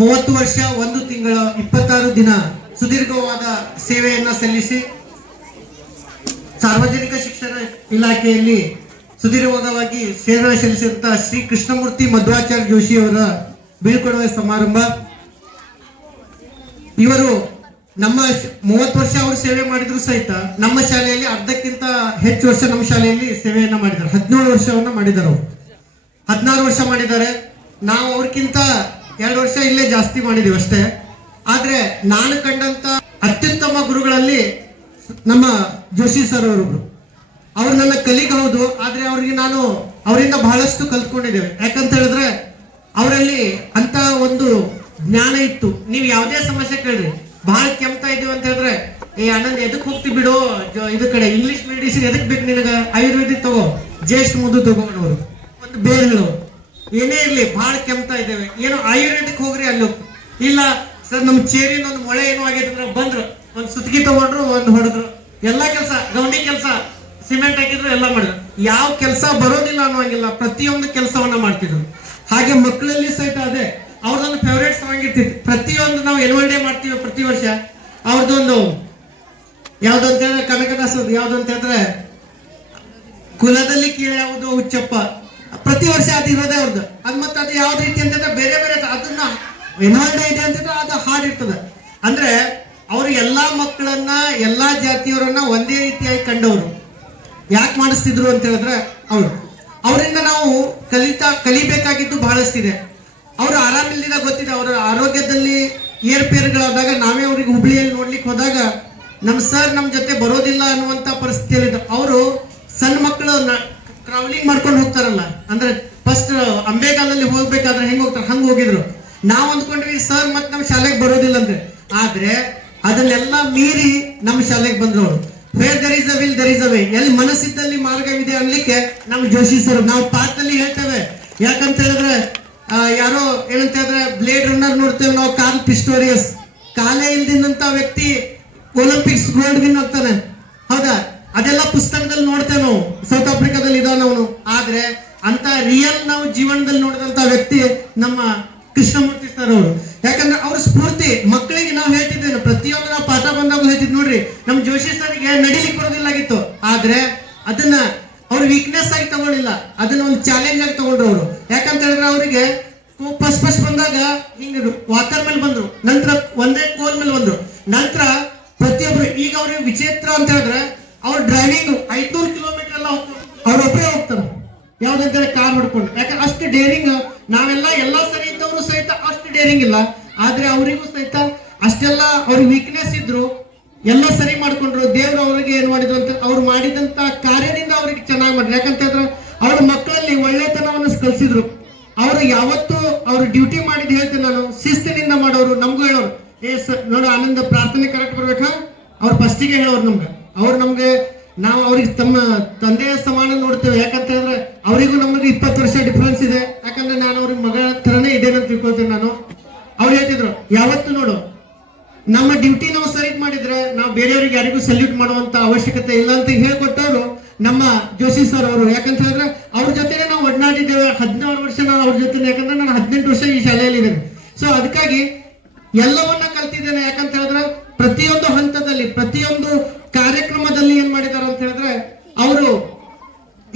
30 ವರ್ಷ 1 ತಿಂಗಳ 26 ದಿನ ಸುದೀರ್ಘವಾದ ಸೇವೆಯನ್ನು ಸಲ್ಲಿಸಿ ಸಾರ್ವಜನಿಕ ಶಿಕ್ಷಣ ಇಲಾಖೆಯಲ್ಲಿ ಸುದೀರ್ಘವಾಗಿ ಸೇವೆ ಸಲ್ಲಿಸಿದಂತಹ ಶ್ರೀ ಕೃಷ್ಣಮೂರ್ತಿ ಮಧ್ವಾಚಾರ್ಯ ಜೋಶಿ ಅವರ ಬೀಳ್ಕೊಡುವ ಸಮಾರಂಭ. ಇವರು ನಮ್ಮ 30 ವರ್ಷ ಅವರು ಸೇವೆ ಮಾಡಿದ್ರು ಸಹಿತ ನಮ್ಮ ಶಾಲೆಯಲ್ಲಿ ಅರ್ಧಕ್ಕಿಂತ ಹೆಚ್ಚು ವರ್ಷ ನಮ್ಮ ಶಾಲೆಯಲ್ಲಿ ಸೇವೆಯನ್ನ ಮಾಡಿದ್ದಾರೆ. 17 ವರ್ಷವನ್ನ ಮಾಡಿದ್ದಾರೆ. ಅವರು 16 ವರ್ಷ ಮಾಡಿದ್ದಾರೆ. ನಾವು ಅವ್ರಿಗಿಂತ 2 ವರ್ಷ ಇಲ್ಲೇ ಜಾಸ್ತಿ ಮಾಡಿದೀವಿ ಅಷ್ಟೇ. ಆದ್ರೆ ನಾನು ಕಂಡಂತ ಅತ್ಯುತ್ತಮ ಗುರುಗಳಲ್ಲಿ ನಮ್ಮ ಜೋಶಿ ಸರ್ ಅವರೊಬ್ರು. ಅವ್ರು ನನ್ನ ಕಲಿಗೆ ಹೌದು, ಆದ್ರೆ ಅವ್ರಿಗೆ ನಾನು ಅವರಿಂದ ಬಹಳಷ್ಟು ಕಲ್ತ್ಕೊಂಡಿದ್ದೇವೆ. ಯಾಕಂತ ಹೇಳಿದ್ರೆ ಅವರಲ್ಲಿ ಅಂತ ಒಂದು ಜ್ಞಾನ ಇತ್ತು. ನೀವು ಯಾವುದೇ ಸಮಸ್ಯೆ ಕೇಳ್ರಿ, ಬಹಳ ಕೆಮ್ತಾ ಇದೀವಿ ಅಂತ ಹೇಳಿದ್ರೆ, ಆನಂದ್ ಎದಕ್ ಹೋಗ್ತಿ ಬಿಡು, ಇದು ಕಡೆ ಇಂಗ್ಲಿಷ್ ಮೆಡಿಸಿನ್ ಎದಕ್ ಬೇಕು ನಿನಗ, ಆಯುರ್ವೇದಿಕ್ ತಗೋ, ಜ್ಯೇಷ್ಠ ಮುದ್ದು ತಗೊಂಡವರು, ಒಂದು ಬೇರೆಗಳು ಏನೇ ಇರ್ಲಿ, ಬಹಳ ಕೆಮ್ತಾ ಇದ್ದೇವೆ, ಏನೋ ಆಯುರ್ವೇದಿಕ್ ಹೋಗ್ರಿ ಅಲ್ಲಿ. ಇಲ್ಲ ಸರ್ ನಮ್ಮ ಚೇರಿನ ಒಂದು ಮೊಳೆ ಏನೋ ಆಗೈತೆ ಬಂದ್ರು, ಒಂದು ಸುತ್ತಿಗೆ ತಗೊಂಡ್ರು, ಒಂದು ಹೊಡೆದ್ರು, ಎಲ್ಲಾ ಕೆಲಸ, ಗೌಂಡಿ ಕೆಲಸ, ಸಿಮೆಂಟ್ ಹಾಕಿದ್ರು, ಎಲ್ಲ ಮಾಡಿದ್ರು. ಯಾವ ಕೆಲಸ ಬರೋದಿಲ್ಲ ಅನ್ನೋಂಗಿಲ್ಲ, ಪ್ರತಿಯೊಂದು ಕೆಲಸವನ್ನ ಮಾಡ್ತಿದ್ರು. ಹಾಗೆ ಮಕ್ಕಳಲ್ಲಿ ಸಹಿತ ಅದೇ ಅವ್ರದೊಂದು ಫೇವ್ರೇಟ್ ಸಾಂಗ್ ಇರ್ತಿತ್ತು. ಪ್ರತಿಯೊಂದು ನಾವು ಎನ್ಯುವಲ್ ಡೇ ಮಾಡ್ತೀವಿ ಪ್ರತಿ ವರ್ಷ. ಅವ್ರದ್ದೊಂದು ಯಾವ್ದು ಅಂತ ಹೇಳಿದ್ರೆ ಕನಕದಾಸದ್ದು, ಯಾವ್ದು ಅಂತ ಹೇಳಿದ್ರೆ ಕುಲದಲ್ಲಿ ಕೀಳ ಯಾವುದು ಹುಚ್ಚಪ್ಪ, ಪ್ರತಿ ವರ್ಷ ಅದು ಇರೋದೇ ಅವ್ರದ್ದು. ಅದ್ ಮತ್ತೆ ಅದು ಯಾವ್ದು ರೀತಿ ಅಂತಂದ್ರೆ ಬೇರೆ ಬೇರೆ ಅದನ್ನ ಎನ್ಯುವಲ್ ಡೇ ಇದೆ ಅಂತಂದ್ರೆ ಅದು ಹಾಡು ಇರ್ತದೆ. ಅಂದ್ರೆ ಅವರು ಎಲ್ಲಾ ಮಕ್ಕಳನ್ನ ಎಲ್ಲಾ ಜಾತಿಯವರನ್ನ ಒಂದೇ ರೀತಿಯಾಗಿ ಕಂಡವರು. ಯಾಕೆ ಮಾಡಿಸ್ತಿದ್ರು ಅಂತ ಹೇಳಿದ್ರೆ ಅವರಿಂದ ನಾವು ಕಲಿಬೇಕಾಗಿದ್ದು ಬಹಳಷ್ಟಿದೆ. ಅವರು ಆರಾಮಿಲ್ದಿದ ಗೊತ್ತಿದೆ. ಅವರ ಆರೋಗ್ಯದಲ್ಲಿ ಏರ್ಪೇರುಗಳಾದಾಗ ನಾವೇ ಅವ್ರಿಗೆ ಹುಬ್ಳಿಯಲ್ಲಿ ನೋಡ್ಲಿಕ್ಕೆ ಹೋದಾಗ ನಮ್ಮ ಸರ್ ನಮ್ಮ ಜೊತೆ ಬರೋದಿಲ್ಲ ಅನ್ನುವಂತ ಪರಿಸ್ಥಿತಿಯಲ್ಲಿ ಅವರು ಸಣ್ಣ ಮಕ್ಕಳು ಟ್ರಾವೆಲಿಂಗ್ ಮಾಡ್ಕೊಂಡು ಹೋಗ್ತಾರಲ್ಲ, ಅಂದ್ರೆ ಫಸ್ಟ್ ಅಂಬೇಗಾಲಲ್ಲಿ ಹೋಗ್ಬೇಕಾದ್ರೆ ಹೆಂಗ್ ಹೋಗ್ತಾರೆ ಹಂಗ ಹೋಗಿದ್ರು. ನಾವ್ ಅಂದ್ಕೊಂಡ್ವಿ ಸರ್ ಮತ್ತೆ ನಮ್ಮ ಶಾಲೆಗೆ ಬರೋದಿಲ್ಲ ಅಂದ್ರೆ, ಆದ್ರೆ ಅದನ್ನೆಲ್ಲ ಮೀರಿ ನಮ್ಮ ಶಾಲೆಗೆ ಬಂದ್ರು ಅವರು. Where there is a will there is a way, ಎಲ್ಲಿ ಮನಸ್ಸಿದ್ದಲ್ಲಿ ಮಾರ್ಗವಿದೆ ಅನ್ಲಿಕ್ಕೆ ನಮ್ಮ ಜೋಶಿ ಸರ್. ನಾವು ಪಾಠದಲ್ಲಿ ಹೇಳ್ತೇವೆ, ಯಾಕಂತ ಹೇಳಿದ್ರೆ ಯಾರೋ ಏನಂತ ಹೇಳಿದ್ರೆ ಬ್ಲೇಡ್ ರನ್ನರ್ ನೋಡ್ತೇವೆ ನಾವು, ಕಾರ್ಲ್ ಪಿಸ್ಟೋರಿಯಸ್, ಕಾಲೇ ಇಲ್ದಿದ್ದಂತ ವ್ಯಕ್ತಿ ಒಲಿಂಪಿಕ್ಸ್ ಗೋಲ್ಡ್ ವಿನ್ ಆಗ್ತಾನೆ, ಹೌದಾ? ಅದೆಲ್ಲ ಪುಸ್ತಕದಲ್ಲಿ ನೋಡ್ತೇವೆ ನಾವು, ಸೌತ್ ಆಫ್ರಿಕಾದಲ್ಲಿ ಇದಾನ ಅವನು. ಆದ್ರೆ ಅಂತ ರಿಯಲ್ ನಾವು ಜೀವನದಲ್ಲಿ ನೋಡಿದಂತ ವ್ಯಕ್ತಿ ನಮ್ಮ ಕೃಷ್ಣಮೂರ್ತಿ ಸರ್ ಅವರು. ಯಾಕಂದ್ರೆ ಅವ್ರ ಸ್ಫೂರ್ತಿ ಮಕ್ಕಳಿಗೆ ನಾವು ಹೇಳ್ತಿದ್ದೇವೆ, ಪ್ರತಿಯೊಂದು ನಾವು ಪಾಠ ಬಂದಾಗ ಹೇಳ್ತಿದ್ ನೋಡ್ರಿ, ನಮ್ ಜೋಶಿ ಸರ್ಗೆ ನಡಿಲಿಕ್ಕೆ ಬರೋದಿಲ್ಲಾಗಿತ್ತು, ಆದ್ರೆ ಅದನ್ನ ಅವ್ರ ವೀಕ್ನೆಸ್ ಆಗಿ ತಗೊಳ್ಳಿಲ್ಲ, ಅದನ್ನ ಒಂದು ಚಾಲೆಂಜ್ ಆಗಿ ತಗೊಂಡ್ರು ಅವರು. ಯಾಕಂತ ಹೇಳಿದ್ರೆ ಅವರಿಗೆ ಫಸ್ಟ್ ಬಂದಾಗ ಹಿಂಗ ವಾಕರ್ ಮೇಲೆ ಬಂದ್ರು, ನಂತರ ಒಂದೇ ಕೋಲ್ ಮೇಲೆ ಬಂದ್ರು, ನಂತರ ಪ್ರತಿಯೊಬ್ರು ಈಗ ಅವ್ರಿಗೆ ವಿಚಿತ್ರ ಅಂತ ಹೇಳಿದ್ರೆ ಅವ್ರ ಡ್ರೈವಿಂಗ್ 500 ಕಿಲೋಮೀಟರ್ ಎಲ್ಲ ಅವ್ರೊಬ್ಬರೇ ಹೋಗ್ತಾರೆ, ಯಾವ್ದಂತ ಕಾರ್ ಮಾಡ್ಕೊಂಡು. ಯಾಕಂದ್ರೆ ಅಷ್ಟು ಡೇರಿಂಗ್ ನಾವೆಲ್ಲ ಎಲ್ಲಾ ಸರಿ ಇದ್ದವರು ಸಹಿತ ಅಷ್ಟು ಡೇರಿಂಗ್ ಇಲ್ಲ, ಆದ್ರೆ ಅವರಿಗೂ ಸಹಿತ ಅಷ್ಟೆಲ್ಲ ಅವ್ರಿಗೆ ವೀಕ್ನೆಸ್ ಇದ್ರು, ಎಲ್ಲ ಸರಿ ಮಾಡ್ಕೊಂಡ್ರು. ದೇವ್ರು ಅವ್ರಿಗೆ ಏನ್ ಮಾಡಿದ್ರು ಅಂತ ಅವ್ರು ಮಾಡಿದಂತ ಕಾರ್ಯದಿಂದ ಅವ್ರಿಗೆ ಚೆನ್ನಾಗಿ ಮಾಡಿದ್ರು. ಯಾಕಂತ ಹೇಳಿದ್ರೆ ಅವ್ರ ಮಕ್ಕಳಲ್ಲಿ ಒಳ್ಳೆತನವನ್ನು ಕಲಿಸಿದ್ರು. ಅವರು ಯಾವತ್ತೂ ಅವ್ರು ಡ್ಯೂಟಿ ಮಾಡಿದ್ ಹೇಳ್ತೇನೆ ನಾನು, ಶಿಸ್ತಿನಿಂದ ಮಾಡೋರು. ನಮ್ಗೂ ಹೇಳೋರು, ನೋಡು ಆನಂದ ಪ್ರಾರ್ಥನೆ ಕರೆಕ್ಟ್ ಬರ್ಬೇಕಾ, ಅವ್ರು ಫಸ್ಟಿಗೆ ಹೇಳೋರು ನಮ್ಗೆ. ಅವ್ರು ನಮ್ಗೆ ನಾವು ಅವ್ರಿಗೆ ತಮ್ಮ ತಂದೆಯ ಸಮಾನ ನೋಡ್ತೇವೆ. ಯಾಕಂತ ಹೇಳಿದ್ರೆ ಅವರಿಗೂ ನಮಗೆ 20 ವರ್ಷ ಡಿಫ್ರೆನ್ಸ್ ಇದೆ. ಯಾಕಂದ್ರೆ ನಾನು ಅವ್ರಿಗೆ ಮಗಳ ತರನೇ ಇದೇನಂತ ತಿಳ್ಕೊಳ್ತೇನೆ ನಾನು. ಅವ್ರು ಹೇಳ್ತಿದ್ರು ಯಾವತ್ತು ನೋಡು ನಮ್ಮ ಡ್ಯೂಟಿ ನಾವು ಸರಿ ಮಾಡಿದ್ರೆ ನಾವು ಬೇರೆಯವ್ರಿಗೆ ಯಾರಿಗೂ ಸಲ್ಯೂಟ್ ಮಾಡುವಂತ ಅವಶ್ಯಕತೆ ಇಲ್ಲ ಅಂತ ಹೇಳ್ಕೊಟ್ಟವ್ರು ನಮ್ಮ ಜೋಶಿ ಸರ್ ಅವರು. ಯಾಕಂತ ಹೇಳಿದ್ರೆ ಅವ್ರ ಜೊತೆನೆ ನಾವು ಒಡನಾಡಿದ್ದೇವೆ 16 ವರ್ಷ ನಾವು ಅವ್ರ ಜೊತೆ. ಯಾಕಂದ್ರೆ ನಾನು 18 ವರ್ಷ ಈ ಶಾಲೆಯಲ್ಲಿ ಇದ್ದೇನೆ. ಸೊ ಅದಕ್ಕಾಗಿ ಎಲ್ಲವನ್ನ ಕಲ್ತಿದ್ದೇನೆ. ಯಾಕಂತ ಹೇಳಿದ್ರೆ ಪ್ರತಿಯೊಂದು ಹಂತದಲ್ಲಿ ಪ್ರತಿಯೊಂದು ಕಾರ್ಯಕ್ರಮದಲ್ಲಿ ಏನ್ ಮಾಡಿದಾರ ಅಂತ ಹೇಳಿದ್ರೆ ಅವರು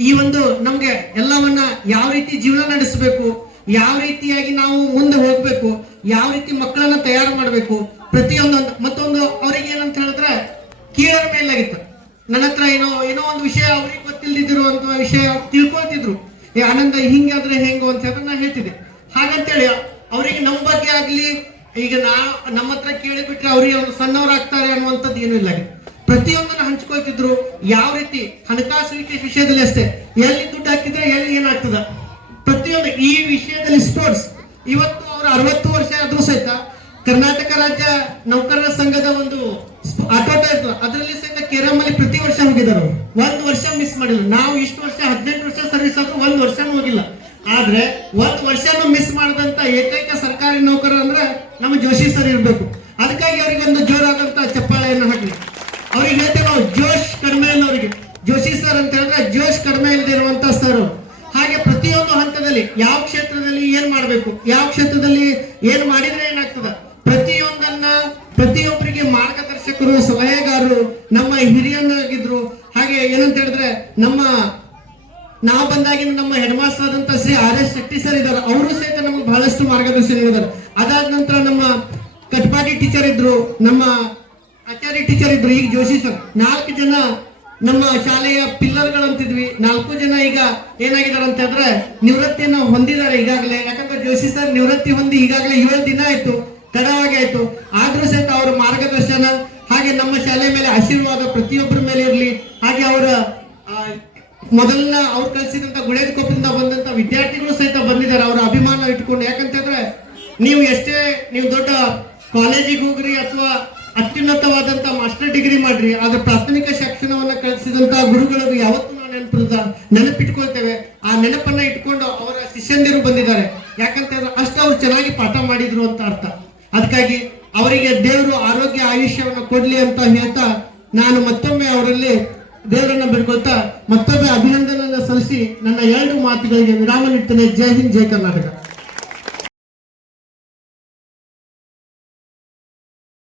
ಈ ಒಂದು ನಮ್ಗೆ ಎಲ್ಲವನ್ನ ಯಾವ ರೀತಿ ಜೀವನ ನಡೆಸಬೇಕು, ಯಾವ ರೀತಿಯಾಗಿ ನಾವು ಮುಂದೆ ಹೋಗ್ಬೇಕು, ಯಾವ ರೀತಿ ಮಕ್ಕಳನ್ನ ತಯಾರು ಮಾಡಬೇಕು, ಪ್ರತಿಯೊಂದು. ಮತ್ತೊಂದು ಅವ್ರಿಗೆ ಏನಂತ ಹೇಳಿದ್ರೆ ಕೀಳರ ಮೇಲಾಗಿತ್ತು. ನನ್ನ ಹತ್ರ ಏನೋ ಒಂದು ವಿಷಯ ಅವ್ರಿಗೆ ಗೊತ್ತಿಲ್ದಿರುವಂತ ವಿಷಯ ತಿಳ್ಕೊಳ್ತಿದ್ರು, ಆನಂದ ಹಿಂಗಾದ್ರೆ ಹೆಂಗೋ ಅಂತ ಹೇಳಿದ್ರೆ ನಾನು ಹೇಳ್ತಿದ್ದೆ. ಹಾಗಂತೇಳಿ ಅವ್ರಿಗೆ ನಮ್ಮ ಬಗ್ಗೆ ಆಗ್ಲಿ ಈಗ ನಮ್ಮ ಹತ್ರ ಕೇಳಿಬಿಟ್ರೆ ಅವ್ರಿಗೆ ಒಂದು ಸಣ್ಣವರಾಗ್ತಾರೆ ಅನ್ನುವಂಥದ್ದು ಏನೂ ಇಲ್ಲ. ಪ್ರತಿಯೊಂದನ್ನು ಹಂಚ್ಕೊಳ್ತಿದ್ರು. ಯಾವ ರೀತಿ ಹಣಕಾಸು ವಿಷಯದಲ್ಲಿ ಅಷ್ಟೇ, ಎಲ್ಲಿ ದುಡ್ಡು ಹಾಕಿದ್ರೆ ಎಲ್ಲಿ ಏನಾಗ್ತದ, ಪ್ರತಿಯೊಂದು ಈ ವಿಷಯದಲ್ಲಿ ಸ್ಪೋರ್ಟ್ಸ್. ಇವತ್ತು ಅವ್ರು 60 ವರ್ಷ ಆದ್ರೂ ಸಹಿತ ಕರ್ನಾಟಕ ರಾಜ್ಯ ನೌಕರರ ಸಂಘದ ಒಂದು ಆಟೋಟ ಇರ್ತದೆ, ಅದರಲ್ಲಿ ಸಹಿತ ಕೇರಮಲ್ಲಿ ಪ್ರತಿ ವರ್ಷ ಹೋಗಿದ್ದಾರೆ. 1 ವರ್ಷ ಮಿಸ್ ಮಾಡಿಲ್ಲ. ನಾವು ಇಷ್ಟು ವರ್ಷ 18 ವರ್ಷ ಸರ್ವಿಸ್ ಆದ್ರೂ 1 ವರ್ಷನೂ ಹೋಗಿಲ್ಲ. ಆದ್ರೆ 1 ವರ್ಷನೂ ಮಿಸ್ ಮಾಡಿದಂತ ಏಕೈಕ ಸರ್ಕಾರಿ ನೌಕರ ಅಂದ್ರೆ ನಮ್ಮ ಜೋಶಿ ಸರ್ ಇರ್ಬೇಕು. ಅದಕ್ಕಾಗಿ ಅವ್ರಿಗೆ ಒಂದು ಜೋರಾದಂತ ಚಪ್ಪಾಳೆಯನ್ನು ಹಾಕಿ ಅವ್ರಿಗೆ ಹೇಳ್ತೇವೆ ನಾವು, ಜೋಶ್ ಕಡಿಮೆ ಇಲ್ಲ ಅವರಿಗೆ. ಜೋಶಿ ಸರ್ ಅಂತ ಹೇಳಿದ್ರೆ ಜೋಶ್ ಕಡಿಮೆ ಇಲ್ಲದೆ ಇರುವಂತ ಸರ್. ಹಾಗೆ ಪ್ರತಿಯೊಂದು ಹಂತದಲ್ಲಿ ಯಾವ ಕ್ಷೇತ್ರದಲ್ಲಿ ಏನ್ ಮಾಡ್ಬೇಕು, ಯಾವ ಕ್ಷೇತ್ರದಲ್ಲಿ ಏನ್ ಮಾಡಿದ್ರೆ ನಮ್ಮ ನಾವು ಬಂದಾಗಿನ ನಮ್ಮ ಹೆಡ್ ಮಾಸ್ಟರ್ ಆದಂತ ಶ್ರೀ RS ಶೆಟ್ಟಿ ಸರ್ ಇದ್ದಾರೆ, ಅವರು ಸಹಿತ ನಮ್ಗೆ ಬಹಳಷ್ಟು ಮಾರ್ಗದರ್ಶನ ನೀಡಿದ್ದಾರೆ. ಅದಾದ ನಂತರ ನಮ್ಮ ಕಟ್ಪಾಡಿ ಟೀಚರ್ ಇದ್ರು, ನಮ್ಮ ಆಚಾರ್ಯ ಟೀಚರ್ ಇದ್ರು, ಈಗ ಜೋಶಿ ಸರ್. 4 ಜನ ನಮ್ಮ ಶಾಲೆಯ ಪಿಲ್ಲರ್ಗಳಂತಿದ್ವಿ. 4 ಜನ ಈಗ ಏನಾಗಿದ್ದಾರೆ ಅಂತ ಹೇಳಿದ್ರೆ ನಿವೃತ್ತಿಯನ್ನು ಹೊಂದಿದ್ದಾರೆ ಈಗಾಗಲೇ. ಯಾಕಂದ್ರೆ ಜೋಶಿ ಸರ್ ನಿವೃತ್ತಿ ಹೊಂದಿ ಈಗಾಗಲೇ 7 ದಿನ ಆಯ್ತು, ತಡವಾಗಿ ಆಯ್ತು. ಆದ್ರೂ ಸಹಿತ ಅವರ ಮಾರ್ಗದರ್ಶನ ಹಾಗೆ ನಮ್ಮ ಶಾಲೆ ಮೇಲೆ ಆಶೀರ್ವಾದ ಪ್ರತಿಯೊಬ್ಬರ ಮೇಲೆ ಇರಲಿ. ಹಾಗೆ ಅವರ ಮೊದಲನ ಅವ್ರು ಕಲಿಸಿದಂತ ಗುಳೇದಕೊಪ್ಪದಿಂದ ಬಂದಂತ ವಿದ್ಯಾರ್ಥಿಗಳು ಸಹಿತ ಬಂದಿದ್ದಾರೆ ಅವರ ಅಭಿಮಾನ ಇಟ್ಕೊಂಡು. ಯಾಕಂತಂದ್ರೆ ನೀವು ದೊಡ್ಡ ಕಾಲೇಜಿಗೆ ಹೋಗ್ರಿ ಅಥವಾ ಅತ್ಯುನ್ನತವಾದಂತ ಮಾಸ್ಟರ್ ಡಿಗ್ರಿ ಮಾಡ್ರಿ, ಆದ್ರೆ ಪ್ರಾಥಮಿಕ ಶಿಕ್ಷಣವನ್ನ ಕಲಿಸಿದಂತ ಗುರುಗಳು ಯಾವತ್ತೂ ನಾವು ನೆನಪಿಟ್ಕೊಳ್ತೇವೆ. ಆ ನೆನಪನ್ನ ಇಟ್ಕೊಂಡು ಅವರ ಶಿಷ್ಯಂದಿರು ಬಂದಿದ್ದಾರೆ. ಯಾಕಂತಂದ್ರೆ ಅಷ್ಟು ಅವ್ರು ಚೆನ್ನಾಗಿ ಪಾಠ ಮಾಡಿದ್ರು ಅಂತ ಅರ್ಥ. ಅದಕ್ಕಾಗಿ ಅವರಿಗೆ ದೇವರು ಆರೋಗ್ಯ ಆಯುಷ್ಯವನ್ನ ಕೊಡ್ಲಿ ಅಂತ ಹೇಳ್ತಾ ನಾನು ಮತ್ತೊಮ್ಮೆ ಅವರಲ್ಲಿ ದೇವರನ್ನ ಬಿಡ್ಕೊಳ್ತಾ ಮತ್ತೊಮ್ಮೆ ಅಭಿನಂದನೆಯನ್ನ ಸಲ್ಲಿಸಿ ನನ್ನ 2 ಮಾತುಗಳಿಗೆ ವಿರಾಮ ನೀಡ್ತೇನೆ. ಜೈ ಹಿಂದ್, ಜೈ ಕರ್ನಾಟಕ.